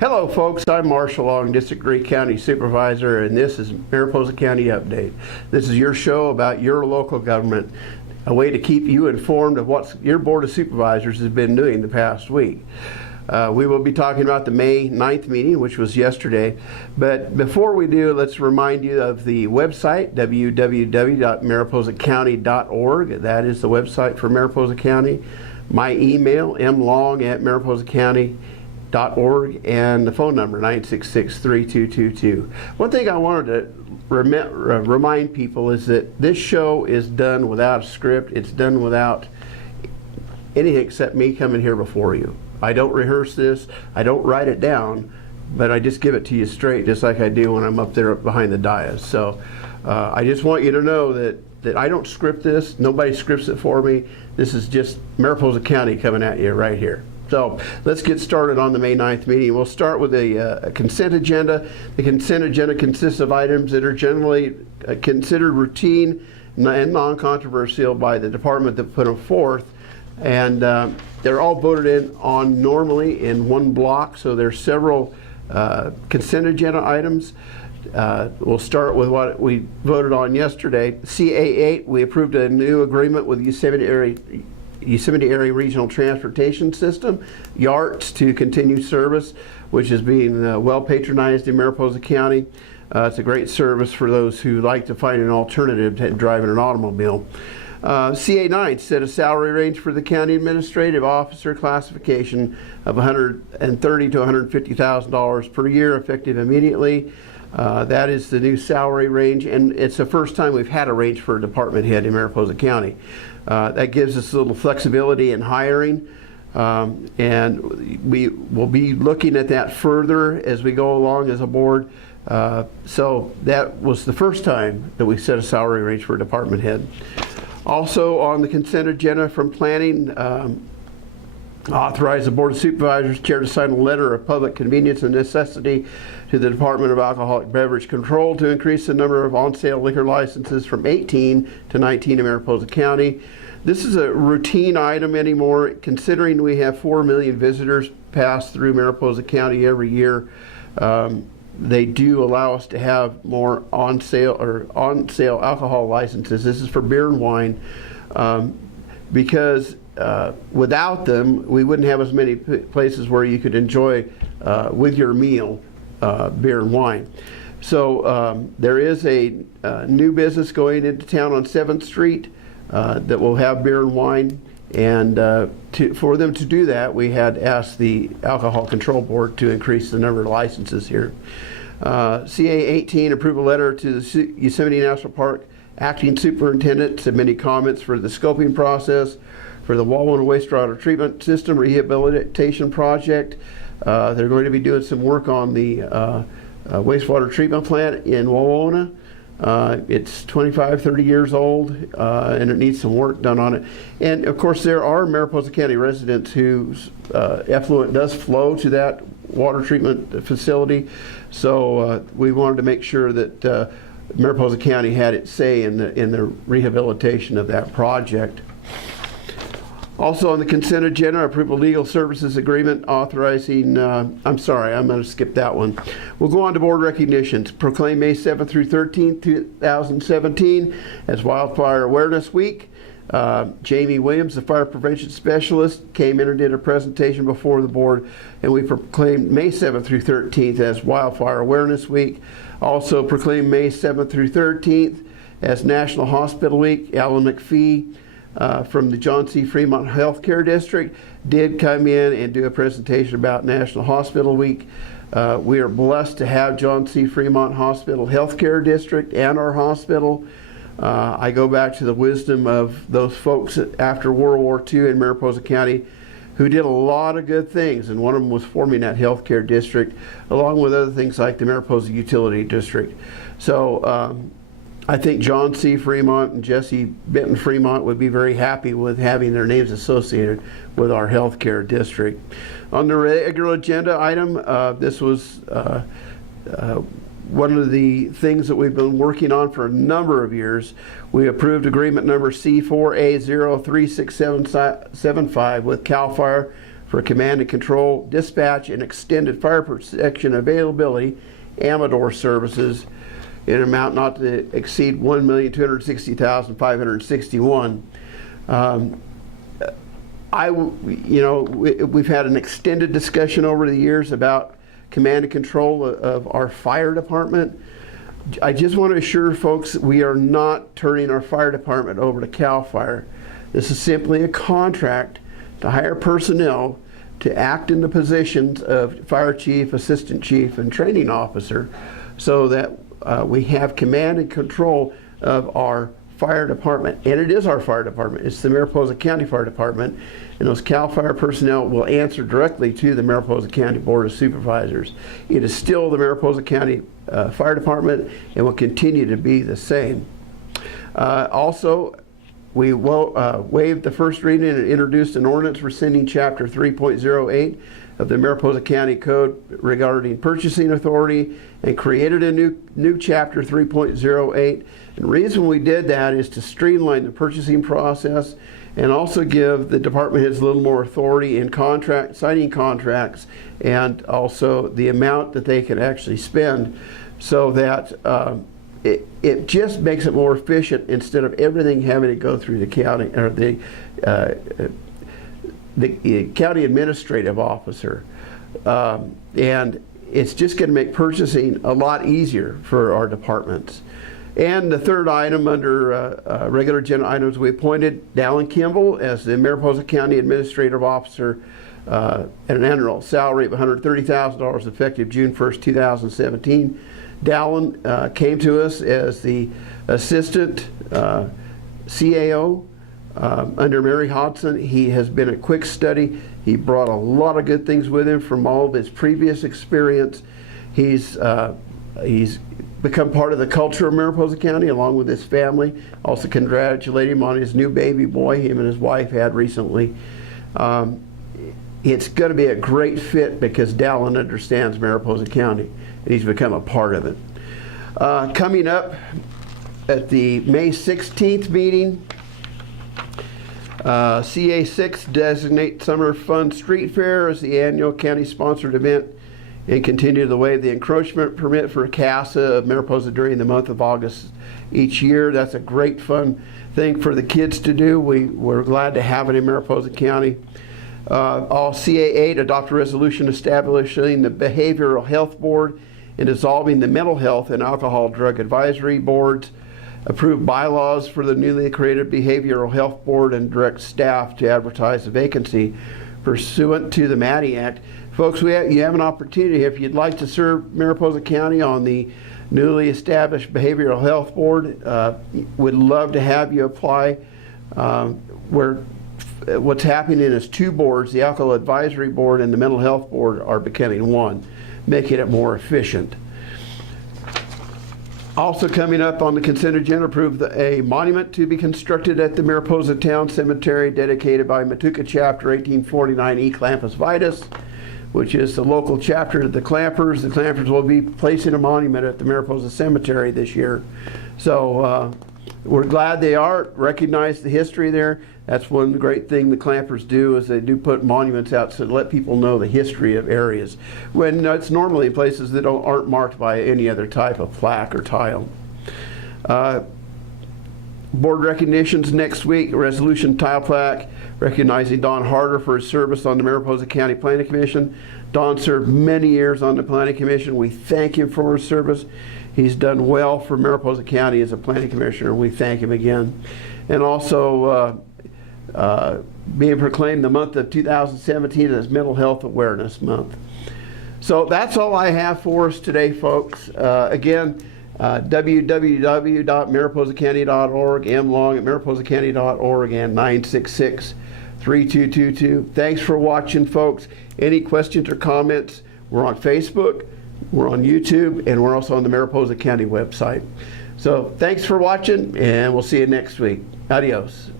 Hello folks, I'm Marshall Long, District 3 County Supervisor, and this is Mariposa County Update. This is your show about your local government, a way to keep you informed of what your Board of Supervisors has been doing the past week. We will be talking about the May 9th meeting, which was yesterday, but before we do, let's remind you of the website, www.mariposacounty.org. That is the website for Mariposa County. My email, mlong@mariposacounty.org, and the phone number 966-3222. One thing I wanted to remind people is that this show is done without a script. It's done without anything except me coming here before you. I don't rehearse this, I don't write it down, but I just give it to you straight, just like I do when I'm up there behind the dais. So I just want you to know that I don't script this, nobody scripts it for me. This is just Mariposa County coming at you right here. So let's get started on the May 9th meeting. We'll start with a consent agenda. The consent agenda consists of items that are generally considered routine and non-controversial by the department that put them forth. And they're all voted on normally in one block, so there's several consent agenda items. We'll start with what we voted on yesterday. CA8, we approved a new agreement with Yosemite Area Regional Transportation System, YARTS, to continue service, which is being well patronized in Mariposa County. It's a great service for those who like to find an alternative to driving an automobile. CA9 set a salary range for the county administrative officer classification of $130,000 to $150,000 per year, effective immediately. That is the new salary range, and it's the first time we've had a range for a department head in Mariposa County. That gives us a little flexibility in hiring, and we will be looking at that further as we go along as a board. So that was the first time that we set a salary range for a department head. Also on the consent agenda from planning, authorize the Board of Supervisors chair to sign a letter of public convenience and necessity to the Department of Alcoholic Beverage Control to increase the number of on-sale liquor licenses from 18 to 19 in Mariposa County. This is a routine item anymore, considering we have 4 million visitors pass through Mariposa County every year. They do allow us to have more on-sale alcohol licenses. This is for beer and wine, because without them, we wouldn't have as many places where you could enjoy with your meal beer and wine. So there is a new business going into town on 7th Street that will have beer and wine. And for them to do that, we had asked the Alcohol Control Board to increase the number of licenses here. CA18, approve a letter to the Yosemite National Park acting superintendent submitting comments for the scoping process for the Wawona wastewater treatment system rehabilitation project. They're going to be doing some work on the wastewater treatment plant in Wawona. It's 25, 30 years old, and it needs some work done on it. And of course, there are Mariposa County residents whose effluent does flow to that water treatment facility. So we wanted to make sure that Mariposa County had its say in the rehabilitation of that project. Also on the consent agenda, approve a legal services agreement authorizing, I'm sorry, I'm going to skip that one. We'll go on to board recognitions. Proclaim May 7th through 13th, 2017 as Wildfire Awareness Week. Jamie Williams, the fire prevention specialist, came in and did a presentation before the board, and we proclaimed May 7th through 13th as Wildfire Awareness Week. Also proclaimed May 7th through 13th as National Hospital Week. Alan McPhee from the John C. Fremont Healthcare District did come in and do a presentation about National Hospital Week. We are blessed to have John C. Fremont Hospital Healthcare District and our hospital. I go back to the wisdom of those folks after World War II in Mariposa County who did a lot of good things, and one of them was forming that healthcare district along with other things like the Mariposa Utility District. So I think John C. Fremont and Jesse Benton Fremont would be very happy with having their names associated with our healthcare district. On the regular agenda item, this was one of the things that we've been working on for a number of years. We approved agreement number C4A03675 with CAL FIRE for command and control, dispatch, and extended fire protection availability, Amador services, in an amount not to exceed $1,260,561. We've had an extended discussion over the years about command and control of our fire department. I just want to assure folks that we are not turning our fire department over to CAL FIRE. This is simply a contract to hire personnel to act in the positions of fire chief, assistant chief, and training officer, so that we have command and control of our fire department. And it is our fire department. It's the Mariposa County Fire Department, and those CAL FIRE personnel will answer directly to the Mariposa County Board of Supervisors. It is still the Mariposa County Fire Department and will continue to be the same. Also, we waived the first reading and introduced an ordinance rescinding Chapter 3.08 of the Mariposa County Code regarding purchasing authority, and created a new Chapter 3.08. And the reason we did that is to streamline the purchasing process and also give the department heads a little more authority in signing contracts, and also the amount that they can actually spend, so that it just makes it more efficient instead of everything having to go through the county or the county administrative officer. And it's just going to make purchasing a lot easier for our departments. And the third item under regular agenda items, we appointed Dallin Kimball as the Mariposa County Administrative Officer at an annual salary of $130,000 effective June 1st, 2017. Dallin came to us as the Assistant CAO under Mary Hodson. He has been a quick study. He brought a lot of good things with him from all of his previous experience. He's become part of the culture of Mariposa County along with his family. Also congratulate him on his new baby boy him and his wife had recently. It's going to be a great fit because Dallin understands Mariposa County and he's become a part of it. Coming up at the May 16th meeting, CA6 designate Summer Fun Street Fair as the annual county-sponsored event and continue to waive the encroachment permit for CASA of Mariposa during the month of August each year. That's a great fun thing for the kids to do. We're glad to have it in Mariposa County. All CA8 adopt a resolution establishing the Behavioral Health Board and dissolving the Mental Health and Alcohol Drug Advisory Boards. Approve bylaws for the newly created Behavioral Health Board and direct staff to advertise the vacancy pursuant to the MADI Act. Folks, you have an opportunity if you'd like to serve Mariposa County on the newly established Behavioral Health Board. We'd love to have you apply. What's happening is two boards, the Alcohol Advisory Board and the Mental Health Board, are becoming one, making it more efficient. Also coming up on the consent agenda, approve a monument to be constructed at the Mariposa Town Cemetery dedicated by Matuka Chapter 1849 E. Clampus Vitus, which is the local chapter of the Clampers. The Clampers will be placing a monument at the Mariposa Cemetery this year. So we're glad they are, recognize the history there. That's one great thing the Clampers do, is they do put monuments out to let people know the history of areas, when it's normally places that aren't marked by any other type of plaque or tile. Board recognitions next week, resolution tile plaque recognizing Don Harder for his service on the Mariposa County Planning Commission. Don served many years on the Planning Commission. We thank him for his service. He's done well for Mariposa County as a Planning Commissioner. We thank him again. And also being proclaimed the month of 2017 as Mental Health Awareness Month. So that's all I have for us today, folks. Again, www.mariposacounty.org, mlong@mariposacounty.org, and 966-3222. Thanks for watching, folks. Any questions or comments, we're on Facebook, we're on YouTube, and we're also on the Mariposa County website. So thanks for watching, and we'll see you next week. Adios.